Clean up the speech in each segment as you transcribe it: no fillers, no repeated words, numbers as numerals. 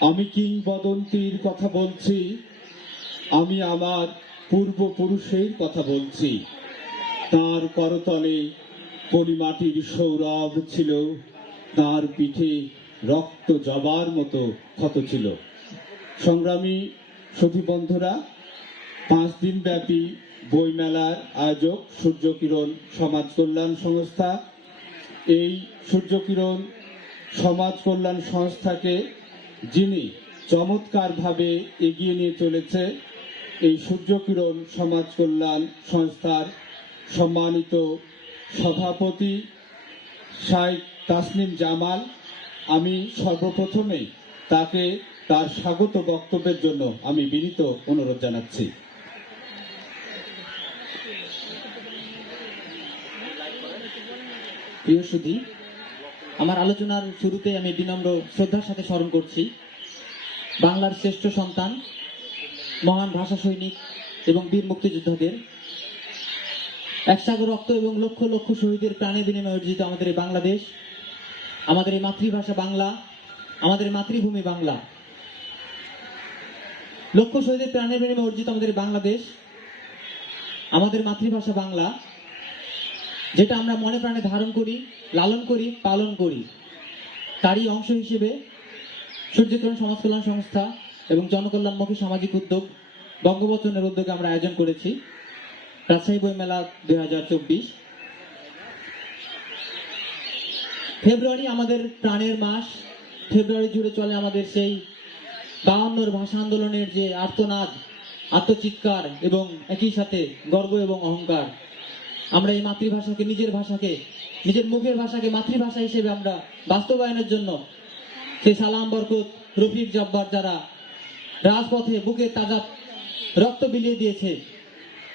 আমি কিংবদন্তির কথা বলছি, আমি আমার পূর্বপুরুষের কথা বলছি। তার করতলে পলিমাটির সৌরভ ছিল, তার পিঠে রক্ত জবার মতো ক্ষত ছিল। সংগ্রামী সখী বন্ধুরা, 5 দিন ব্যাপী বইমেলার আয়োজক সূর্যকিরণ সমাজ কল্যাণ সংস্থা। এই সূর্যকিরণ সমাজ কল্যাণ সংস্থাকে যিনি চমৎকারভাবে এগিয়ে নিয়ে চলেছে, এই সূর্যকিরণ সমাজ কল্যাণ সংস্থার সম্মানিত সভাপতি শাইখ তাসনিম জামাল। আমি সর্বপ্রথমে তাকে তার স্বাগত বক্তব্যের জন্য আমি বিনীত অনুরোধ জানাচ্ছি। প্রিয় সুধী, আমার আলোচনার শুরুতে আমি বিনম্র শ্রদ্ধার সাথে স্মরণ করছি বাংলার শ্রেষ্ঠ সন্তান, মহান ভাষা সৈনিক এবং বীর মুক্তিযোদ্ধাদের, একসাগর রক্ত এবং লক্ষ লক্ষ শহীদের প্রাণের বিনিময়ে অর্জিত আমাদের এই বাংলাদেশ, আমাদের এই মাতৃভাষা বাংলা, আমাদের মাতৃভূমি বাংলা। লক্ষ শহীদের প্রাণের বিনিময়ে অর্জিত আমাদের বাংলাদেশ, আমাদের মাতৃভাষা বাংলা, যেটা আমরা মনে প্রাণে ধারণ করি, লালন করি, পালন করি। তারই অংশ হিসেবে সূর্যকিরণ সমাজ কল্যাণ সংস্থা এবং জনকল্যাণমুখী সামাজিক উদ্যোগ বঙ্গবচনের উদ্যোগে আমরা আয়োজন করেছি রাজশাহী বইমেলা 2024। ফেব্রুয়ারি আমাদের প্রাণের মাস। ফেব্রুয়ারি জুড়ে চলে আমাদের সেই 52 ভাষা আন্দোলনের যে আর্তনাদ, আত্মচিৎকার এবং একই সাথে গর্ব এবং অহংকার। আমরা এই মাতৃভাষাকে, নিজের ভাষাকে, নিজের মুখের ভাষাকে মাতৃভাষা হিসেবে আমরা বাস্তবায়নের জন্য সেই সালাম, বরকত, রফিক, জব্বার যারা রাজপথে বুকে তাজা রক্ত বিলিয়ে দিয়েছে,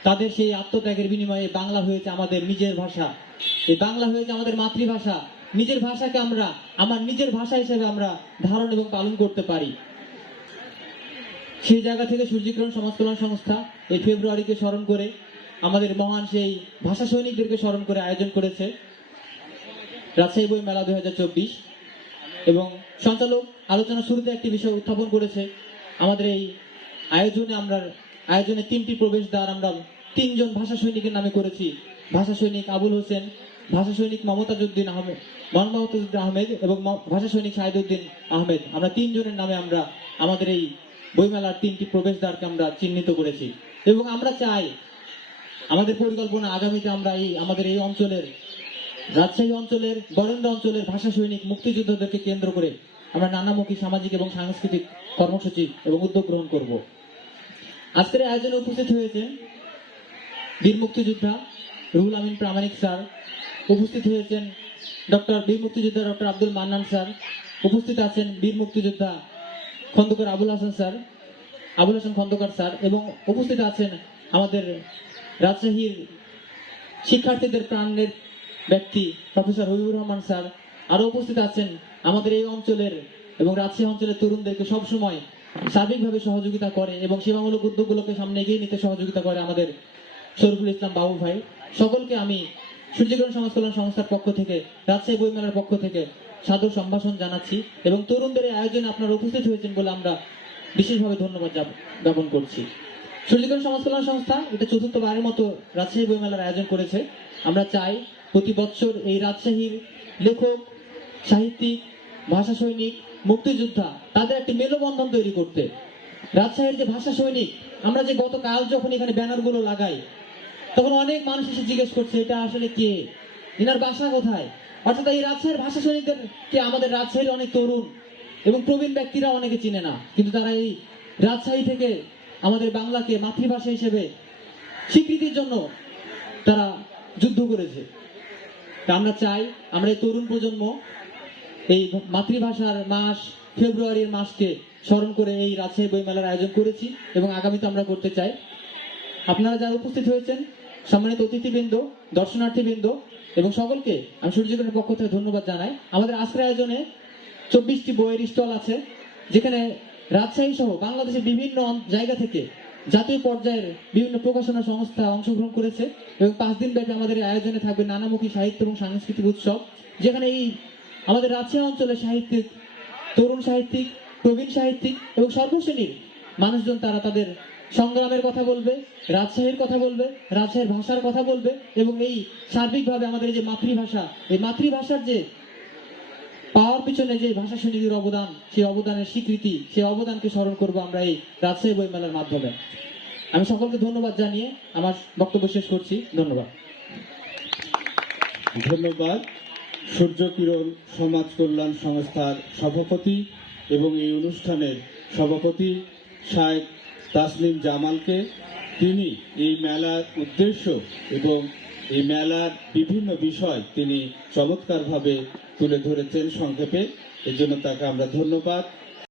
তাদের সেই আত্মত্যাগের বিনিময়ে বাংলা হয়েছে আমাদের নিজের ভাষা। এই বাংলা হয়েছে আমাদের মাতৃভাষা। নিজের ভাষাকে আমরা আমার নিজের ভাষা হিসেবে আমরা ধারণ এবং পালন করতে পারি। সেই জায়গা থেকে সূর্যকিরণ সমাজ কল্যাণ সংস্থা এই ফেব্রুয়ারিকে স্মরণ করে, আমাদের মহান সেই ভাষা সৈনিকদেরকে স্মরণ করে আয়োজন করেছে রাজশাহী বই মেলা 2024। এবং সঞ্চালক আলোচনা শুরুতে একটি বিষয় উত্থাপন করেছে। আমাদের এই আয়োজনে 3টি প্রবেশদ্বার আমরা 3 জন ভাষা সৈনিকের নামে করেছি। ভাষা সৈনিক আবুল হোসেন, ভাষা সৈনিক মমতাজউদ্দিন আহমেদ এবং ভাষা সৈনিক শাহিদউদ্দিন আহমেদ। আমরা 3 জনের নামে আমরা আমাদের এই বইমেলার 3টি প্রবেশদ্বারকে আমরা চিহ্নিত করেছি। এবং আমরা চাই, আমাদের পরিকল্পনা আগামীতে আমরা আমাদের এই অঞ্চলের, রাজশাহী অঞ্চলের, বরেন্দ্র অঞ্চলের ভাষা সৈনিক মুক্তিযোদ্ধাদেরকে কেন্দ্র করে আমরা নানামুখী সামাজিক এবং সাংস্কৃতিক কর্মসূচি এবং উদ্যোগ গ্রহণ করব। আজকের আয়োজনে উপস্থিত হয়েছেন বীর মুক্তিযোদ্ধা রুহুল আমিন প্রামাণিক স্যার, উপস্থিত হয়েছেন বীর মুক্তিযোদ্ধা ডক্টর আব্দুল মান্নান স্যার, উপস্থিত আছেন বীর মুক্তিযোদ্ধা খন্দকার আবুল হাসান খন্দকার স্যার, এবং উপস্থিত আছেন আমাদের রাজশাহীর শিক্ষার্থীদের প্রাণের ব্যক্তি প্রফেসর হবিবুর রহমান স্যার। আরো উপস্থিত আছেন আমাদের এই অঞ্চলের এবং রাজশাহী অঞ্চলের তরুণদেরকে সবসময় সার্বিকভাবে সহযোগিতা করে এবং সেবামূলক উদ্যোগগুলোকে সামনে এগিয়ে নিতে সহযোগিতা করে আমাদের শরীফুল ইসলাম বাবু ভাই। সকলকে আমি সূর্যকিরণ সমাজ কল্যাণ সংস্থার পক্ষ থেকে, রাজশাহী বইমেলার পক্ষ থেকে সাদর সম্ভাষণ জানাচ্ছি এবং তরুণদের এই আয়োজনে আপনারা উপস্থিত হয়েছেন বলে আমরা বিশেষভাবে ধন্যবাদ জ্ঞাপন করছি। সূর্যকিরণ সমাজ কল্যাণ সংস্থা এটা 4র্থবারের মতো রাজশাহী বইমেলার আয়োজন করেছে। আমরা চাই প্রতি বছর এই রাজশাহীর লেখক, সাহিত্যিক, ভাষা সৈনিক, মুক্তিযোদ্ধা তাদের একটি মেলবন্ধন তৈরি করতে। রাজশাহীর যে ভাষা সৈনিক, আমরা যে গতকাল যখন এখানে ব্যানারগুলো লাগাই, তখন অনেক মানুষ এসে জিজ্ঞেস করছে এটা আসলে কে, এনার বাসা কোথায়। অর্থাৎ এই রাজশাহীর ভাষা সৈনিকদেরকে আমাদের রাজশাহীর অনেক তরুণ এবং প্রবীণ ব্যক্তিরা অনেকে চিনে না, কিন্তু তারা এই রাজশাহী থেকে আমাদের বাংলাকে মাতৃভাষা হিসেবে স্বীকৃতির জন্য তারা যুদ্ধ করেছে। আমরা চাই আমরা এই তরুণ প্রজন্ম এই মাতৃভাষার মাস ফেব্রুয়ারির মাসকে স্মরণ করে এই রাজশাহী বইমেলার আয়োজন করেছি এবং আগামীতে আমরা করতে চাই। আপনারা যারা উপস্থিত হয়েছেন, সম্মানিত অতিথিবৃন্দ, দর্শনার্থীবৃন্দ এবং সকলকে আমি সূর্যকিরণের পক্ষ থেকে ধন্যবাদ জানাই। আমাদের আজকের আয়োজনে 24টি বইয়ের স্টল আছে, যেখানে রাজশাহী সহ বাংলাদেশের বিভিন্ন জায়গা থেকে জাতীয় পর্যায়ের বিভিন্ন প্রকাশনা সংস্থা অংশগ্রহণ করেছে এবং 5 দিন ব্যাপী আমাদের আয়োজনে থাকবে নানামুখী সাহিত্য এবং সাংস্কৃতিক উৎসব, যেখানে এই আমাদের রাজশাহী অঞ্চলের সাহিত্যিক, তরুণ সাহিত্যিক, প্রবীণ সাহিত্যিক এবং সর্বশ্রেণীর মানুষজন তারা তাদের সংগ্রামের কথা বলবে, রাজশাহীর কথা বলবে, রাজশাহীর ভাষার কথা বলবে এবং এই সার্বিকভাবে আমাদের যে মাতৃভাষা, এই মাতৃভাষার যে পাওয়ার পিছনে যে ভাষা সৈনিকের অবদান, সেই অবদানের স্বীকৃতি, সেই অবদানকে স্মরণ করবো আমরা এই রাজশাহী বইমেলার মাধ্যমে। আমি সকলকে ধন্যবাদ জানিয়ে আমার বক্তব্য শেষ করছি। ধন্যবাদ। ধন্যবাদ। সূর্য কিরণ সমাজ কল্যাণ সংস্থার সভাপতি এবং এই অনুষ্ঠানের সভাপতি শায়েখ তাসলিম জামালকে। তিনি এই মেলার উদ্দেশ্য এবং এই মেলার বিভিন্ন বিষয় তিনি চমৎকারভাবে তুলে ধরেছেন সংক্ষেপে, এজন্য তাকে আমরা ধন্যবাদ।